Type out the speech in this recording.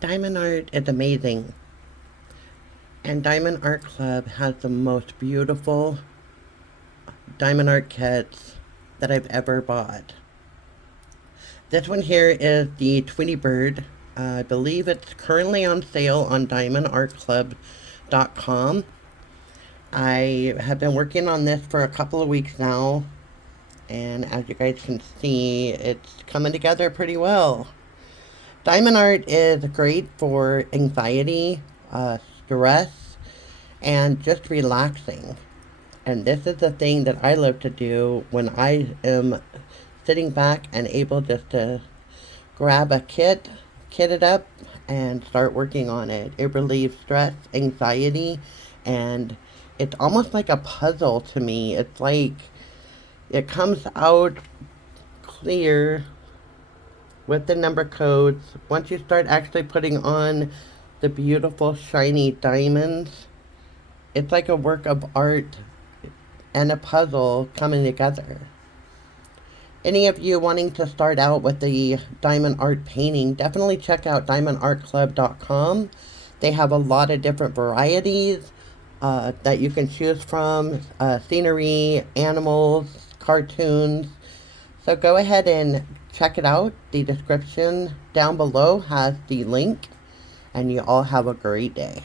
Diamond art is amazing, and Diamond Art Club has the most beautiful diamond art kits that I've ever bought. This one here is the Tweety Bird. I believe it's currently on sale on diamondartclub.com. I have been working on this for a couple of weeks now, and as you guys can see, it's coming together pretty well. Diamond art is great for anxiety, stress, and just relaxing. And this is the thing that I love to do when I am sitting back and able just to grab a kit it up, and start working on it. It relieves stress, anxiety, and it's almost like a puzzle to me. It's like it comes out clear with the number codes. Once you start actually putting on the beautiful shiny diamonds, it's like a work of art and a puzzle coming together. Any of you wanting to start out with the diamond art painting, definitely check out diamondartclub.com. They have a lot of different varieties that you can choose from, scenery, animals, cartoons. So go ahead and check it out. The description down below has the link, and you all have a great day.